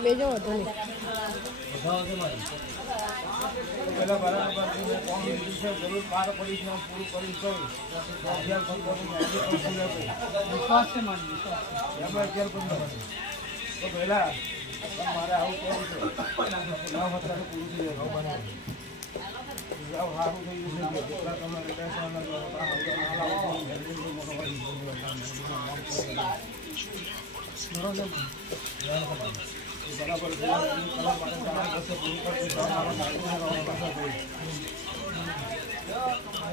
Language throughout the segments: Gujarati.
બેજો હતો ને પેલા બરાબર જરૂર પાર પડીશ ને પૂરું કરીશ વિશ્વાસ છે મારી એમાં અત્યારે પણ તો પહેલા મારે આવું કરવું છે પૂરું થઈ જાય સારું થઈ જશે જેટલા તમારે બરાબર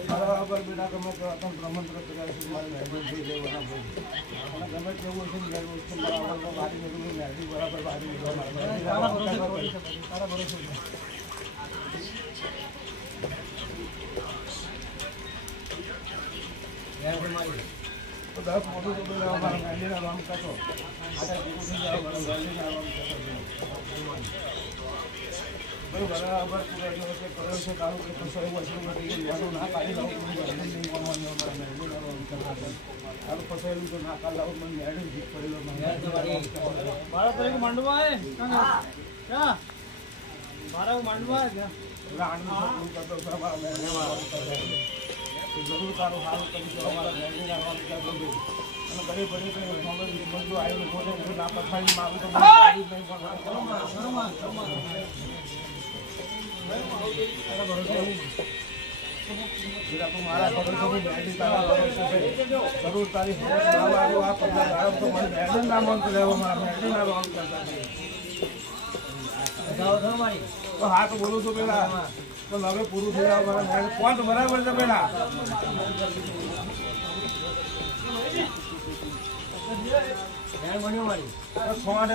બરાબર બેટા ગમે તો પ્રમંત્ર કર્યા છે મારે મહેરબાન થઈ જાય બરાબર ગમે તેવું છે ને બરાબર બારી મેળવી મહેરબાની બરાબર બારી તારા ભરોસે તો 10 મોટું તો પેલા અમારા મહેંદીના રામ કરતો બરાબર પૂરા દિવસે કર્યો છે તારું કે કશો એવું હશે ના કાઢી લાવું નહીં કરવાની અમારા મહેંદીના રામ કરતા તારું ફસાયેલું તો ના કાઢ લાવું મને મેળવી જીત પડેલો મારા તો એક માંડવા હે ક્યાં મારા માંડવા કરતો અમારા મહેંદીના જરૂર તારું સારું કરીશું અમારા મહેંદીના રામ કરતો અને ઘરે ભરી બધું આવેલું બોલે ના પથારી મારું તો મારા જરૂર તારી ના મન રહેવા મારા હા તો બોલું છું પેલા તો હવે પૂરું થઈ જાય મારા પોઈન્ટ બરાબર છે પેલા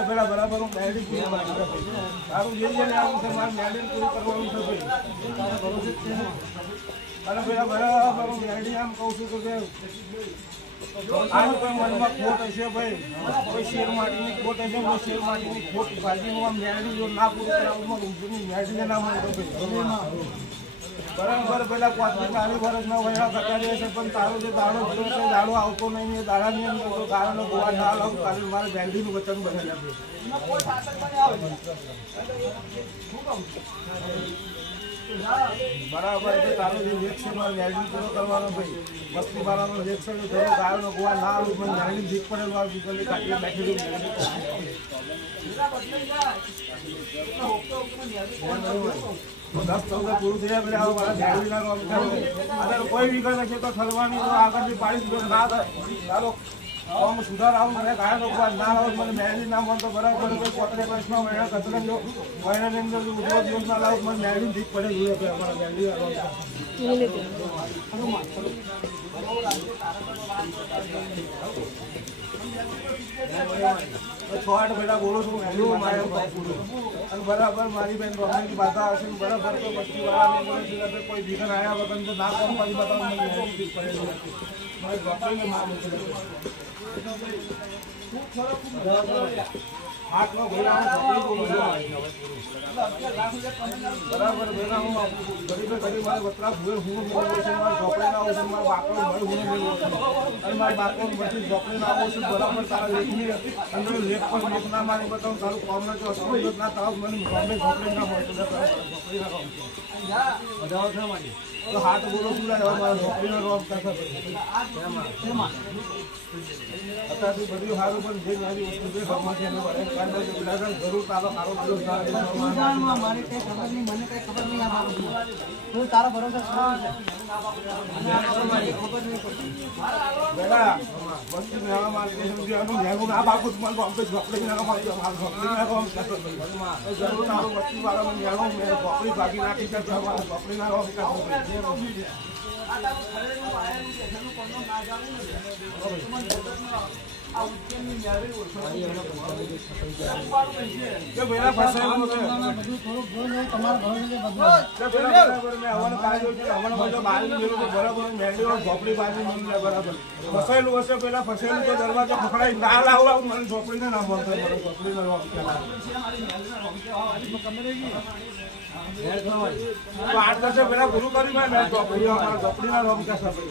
પેલા બરાબર હું મેડી પૂરી સારું જે આવું છે મારે મેડી પૂરું કરવાનું છે અને પેલા બરાબર હું મેડી આમ કહું છું કે આનું કોઈ મનમાં ખોટ હશે ભાઈ કોઈ શેર માટીની ખોટ હશે કોઈ શેર માટીની ખોટ ભાજીનું આમ મેડી જો ના પૂરું કરાવું ઊંચુની મેડીને ના મળતો ભાઈ બરાબર પેલા 40 વર્ષના વયા કટાડી હશે પણ તારો જે દાડો ભર્યો છે દાડો આવતો નહીં એ દાડાની અંદર તો દાડાનો ગોવા ના લાવું કારણ મારે બેલડીનું વચન બનેલા બરાબર છે તારો જે વેક છે મારે બેલડી પૂરો કરવાનો ભાઈ વસ્તી વાળાનો વેક છે દાડાનો ગોવા ના આવું મને બેલડી જીત પડેલું આ બીજલી કાઢી બેઠી દસ 14 પૂરું થઈ જાય પેલા મારા બેલડીના રોમ અગર કોઈ વિગત હશે તો થલવાની આગળથી પાડી ના થાય ચાલો આમ સુધાર આવું મને ગાયનો ના લાવું મને મેળી ના મળતો બરાબર કોઈ પોતરે વર્ષમાં મહિના કચરા જો મહિનાની અંદર ઉજવો દિવસ ના લાવું મને મેળી જીત પડે જોઈએ અમારા મેળી છોટ બેટા બોલું છું મેળ્યું મારે અને બરાબર મારી બેન રોમની બાધા હશે બરાબર તો બસ્તી વાળાને કોઈ ભીગન આવ્યા વગર તો ના કોણ પાછી બતાવું મને મેળી પડેલું મારી ડોક્ટરને ના હાથનો બરાબર બેના હું ગરીબે ગરીબ મારે વતરા ભૂલ હું મેળવું છું મારા ઝોપડે ના આવું છું મારા બાકડો ભળ હું મેળવું છું અને મારા બાકડો બધી ઝોપડે ના આવું છું બરાબર તારા લેખની અંદર લેખ પણ લેખ ના મારી બતાવું તારું કોમના જો અસર ના તાવ મને ઝોપડે ના મળતું ઝોપડી ના વધારો છે મારી તો હાથ બોલો શું લાગે મારા છોકરીનો રોગ થશે અત્યારથી બધું સારું પણ જે મારી વસ્તુ છે ઘરમાંથી એને જરૂર તારો સારો મારી કઈ ખબર નહીં મને કઈ ખબર નહીં આ હું તારો ભરોસો ખબર નહીં વસ્તુ મેળવવા માટે આ બાબત મને આપણે ઝોપડી નાખવા જરૂર તારો વસ્તુ વાળા મેળવો મેં ઝોપડી ભાગી નાખી છે ઝોપડી ના રોગ ફસાયેલું હશે પેલા ફસાયેલું તો દરવાજો પકડાય ના લાવવા મને ઝોપડીને ના મળતો ઝોપડીને આઠ દસે પેલા ગુરુ કરી ઝોપડીના રોગ થશે સમય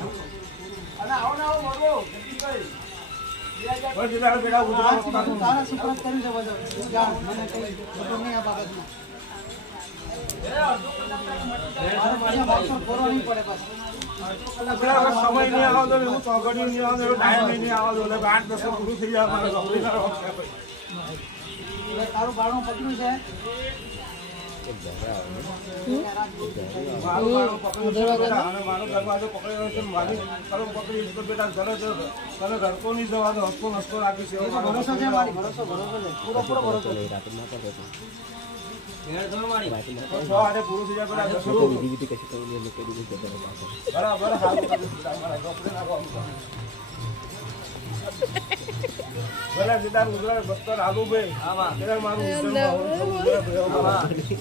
નહીં આવતો એવું ચોગડી નહીં આવતો એવું ટાઈમ નહીં આવતો એટલે 8-10 પૂરું થઈ જાય મારે ઝોપડીના રોગ તારું બાળનું પકડ્યું છે મારો દરવાજો પકડેલો છે મારી પકડી તો બેટા ઘરે તને ઘરકો નહીં જવા દો હસકો નસકો રાખી છે ભરોસો છે મારી ભરોસો પૂરો ભરોસો પૂરું થઈ જાય બરાબર ભલે સીધા ગુજરાત બસ્તર આલુ ભાઈ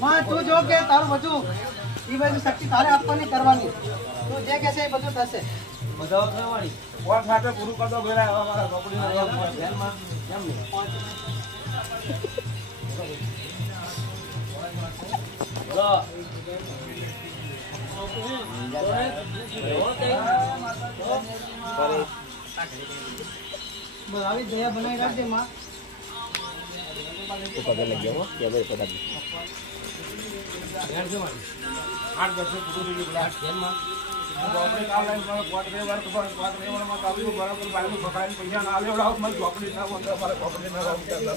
મારું તું જો કે તારું બધું એ બધી શક્તિ તારે આપવાની કરવાની તું જે કહેશે એ બધું થશે બધા થવાની કોણ સાથે પૂરું કરતો ભેરા અમારા કપડીના ધ્યાનમાં કેમ નહીં આવી દયા બનાવી રાખજે માં તો પગે લઈ ગયો કે હવે પડા 8-10 પૂરું થઈ ગયું ધ્યાનમાં આપણે કામ લાઈન પર ક્વાર્ટર માં કાબુ બરાબર બાયનું પકડાઈને પૈસા ના લેવડાવ મને ચોપડી ના બોલતા મારે ચોપડી ના રાવ કરતા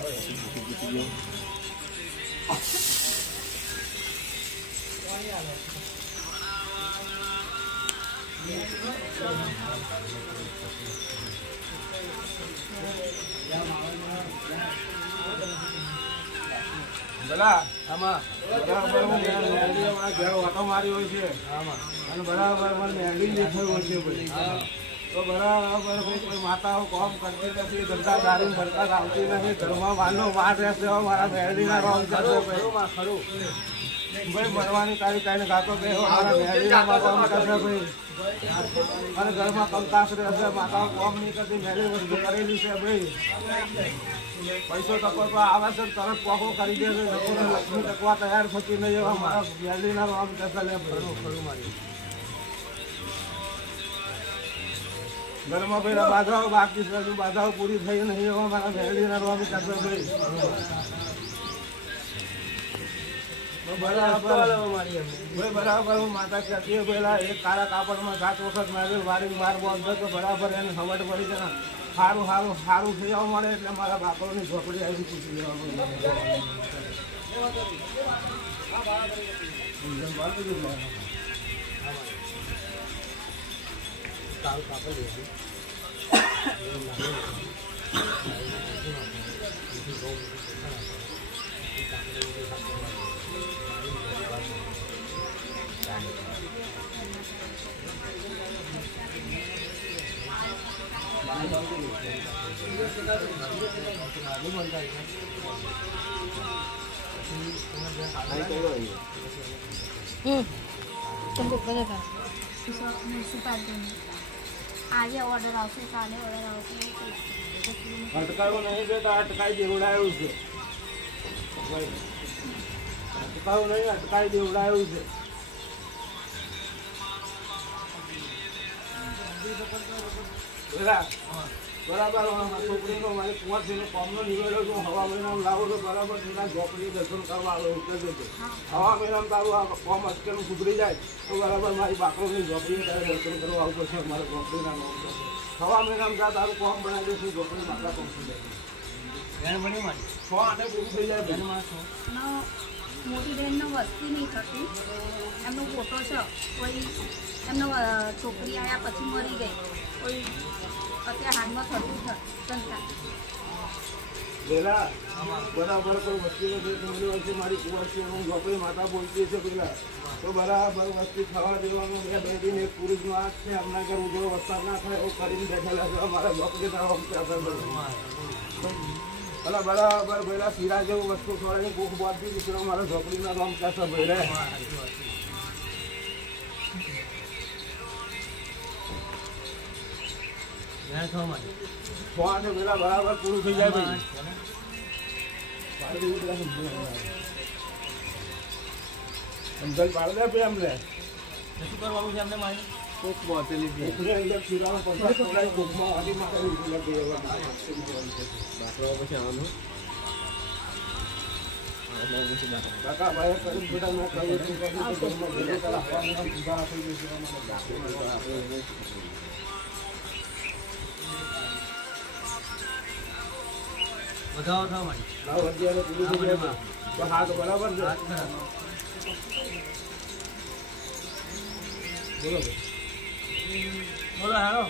ભલા આમાં બરાબર વાતો મારી હોય છે અને બરાબર મને મેળવી દેખાયું હોય છે ભાઈ તો બરાબર કોઈ માતાઓ કોમ કરતી નથી ધંધા ગાડી ભરતા આવતી નથી ઘરમાં વાલો માર રહેશે મારા મેળવીના રોગ કરશે ખરું ભાઈ મરવાની તારી કાંઈ ગાતો કે મારા મેળવીના કોમ કરશે ભાઈ અને ઘરમાં કંકાસ રહેશે માતાઓ કોમ નહીં કરતી મેળી વસ્તુ કરેલી છે ભાઈ પૈસો ટકો તો આવે છે તરત પોકો કરી દે છે લક્ષ્મી ટકવા તૈયાર થતી નહીં એવા મારા મેળવીના રોગ કરશે લે ખરું મારી ઘરમાં ભાઈ બાધાઓ બાકી છે હજુ બાધાઓ પૂરી થઈ નહીં એવા મારા મેળવીના રોગ કરશે ભાઈ બરાબર હું માતા કહેતી પેલા એક કાળા કાપડમાં 7 વખત માર્યું વારી વાર બોલતો તો બરાબર એને સમજ પડી છે સારું થઈ જવા મળે એટલે મારા બાપોની ઝોપડી આવી પૂછી લેવા આજે ઓર્ડર આવશે કાલે ઓર્ડર આવશે અટકાયું નહીં બેટા અટકાઈ દેવડાયું છે અટકાયું નહીં અટકાઈ દેવડાયું છે બરાબર છોકરીનો મારી કુંવરજીનો કોમનો નિવેડો છું હવા મહિનામાં લાવો તો બરાબર તેના ઝોપડી દર્શન કરવા આવ્યો ઉતરે જતો હવા મહિનામાં તારું આ કોમ અટકેલું સુધરી જાય તો બરાબર મારી બાકરોની ઝોપડીને તારે દર્શન કરવા આવતો છે મારે ઝોપડીના નામ હવા મહિનામાં જા તારું કોમ બનાવી દઈશું ઝોપડી માતા પહોંચી જાય બની મારી 6 આઠે પૂરું થઈ જાય બેન માણસો મોટી બહેનનો વસ્તી નહીં થતી એમનો ફોટો છે કોઈ એમનો છોકરી આવ્યા પછી મરી ગઈ કોઈ અત્યારે હાથમાં થતું સંસ્થા પેલા બરાબર કોઈ વસ્તી નથી મારી કુંવરજી હું ઝોપડી માતા બોલતી છે પેલા તો બરાબર વસ્તી થવા દેવાનું મેં 2 દિન એક પુરુષનો હાથ છે હમણાં ઘર ઉજળો વરસાદ ના થાય એવું કરીને બેઠેલા છે અમારા ઝોપડી અલા બરાબર પેલા શીરા જેવું વસ્તુ થોડી ભૂખ બાંધી દીકરો મારા ઝોપડીના ગામ casa ભરે ફોન પેલા બરાબર પૂરું થઈ જાય ભાઈ અંદર પાડ દે ભાઈ અમને શું કરવાનું છે અમને મારી કોક બોતલી છે અંદર શીરામાં પસાર થોડા કોકમાં વાડી માટે બાકરો પછી આવવાનું કાકા ભાઈ કરી બેટા મેં કહ્યું તું કે ઘરમાં ભેગો રાખવાનું સુધારા થઈ જશે વધાવો થાવ મારી લાવ અત્યારે પૂરું થઈ જાય તો હાથ બરાબર છે બોલો હાલો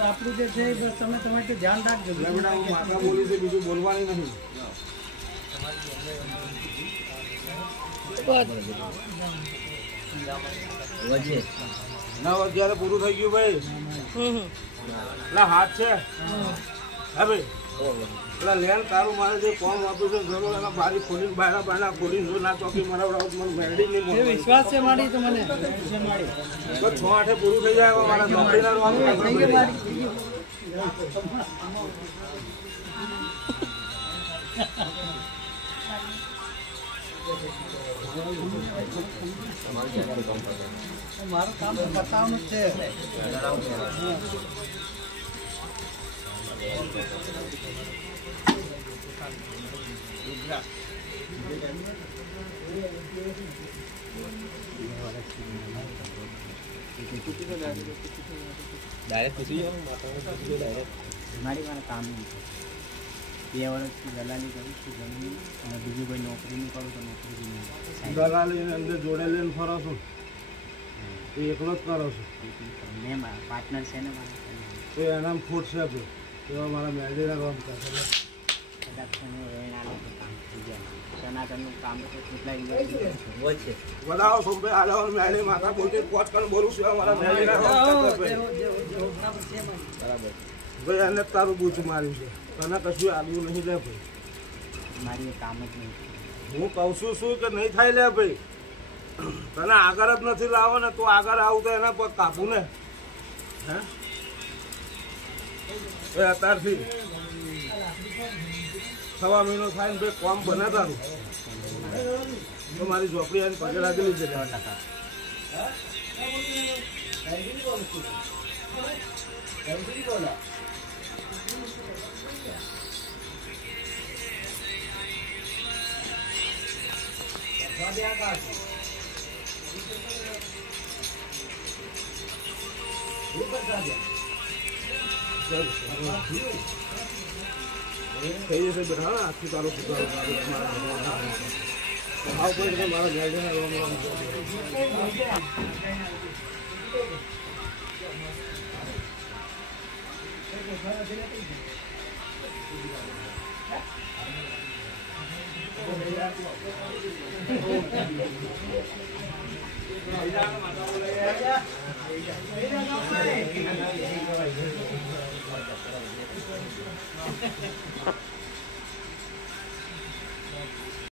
આપણું જે છે તમે તમારે ધ્યાન રાખજો બેટા હું માતા બોલી છે બીજું બોલવાની નહીં ના અત્યારે પૂરું થઈ ગયું ભાઈ એટલે હાથ છે હા ભાઈ એટલે લેન તારું મારે જે કોમ આપ્યું છે જરૂર એના બારી ખોલીને બારા બારા ખોલીને જો ના ચોકી મારા મને મેળવી નહીં વિશ્વાસ છે મારી તો મને તો 6 આઠે પૂરું થઈ જાય મારા નોકરીના મારું કામ બતાવવાનું છે ડાયરેક્ટ પૂછી જાઓ મારી મારા કામ નહીં 2 વર્ષથી દલાલી કરું છું જમીન અને બીજું કોઈ નોકરીનું કરું તો નોકરી દલાલીની અંદર જોડેલી ફરો છું તો એકલો જ કરો છું મેં મારા પાર્ટનર છે ને મારા તો એનામ ફૂટ છે તો મારા મેળવીના કામ કરશે કદાચ કામ થઈ જાય સનાતનનું કામ તો કેટલા દિવસ છે વધાવો સોંપે આલાવ મેળી માતા બોલતી પોત કણ બોલું છું અમારા મેળવીના કામ બરાબર ભાઈ એને તારું બૂચ માર્યું છે તને કશું આગવું નહીં લે ભાઈ મારી કામ જ નહીં હું કહું છું શું કે નહીં થાય લે ભાઈ તને આગળ જ નથી લાવો ને તું આગળ આવું તો એના પગ કાપું ને હે અત્યારથી 6 મહિનો થાય ને ભાઈ કોમ બને તારું તો મારી ઝોપડી આવીને પગે લાગેલી છે 100%. થઈ જશે બેટા હા આખી તારો સુધારો ભાવ કોઈ મારા ગાઈડને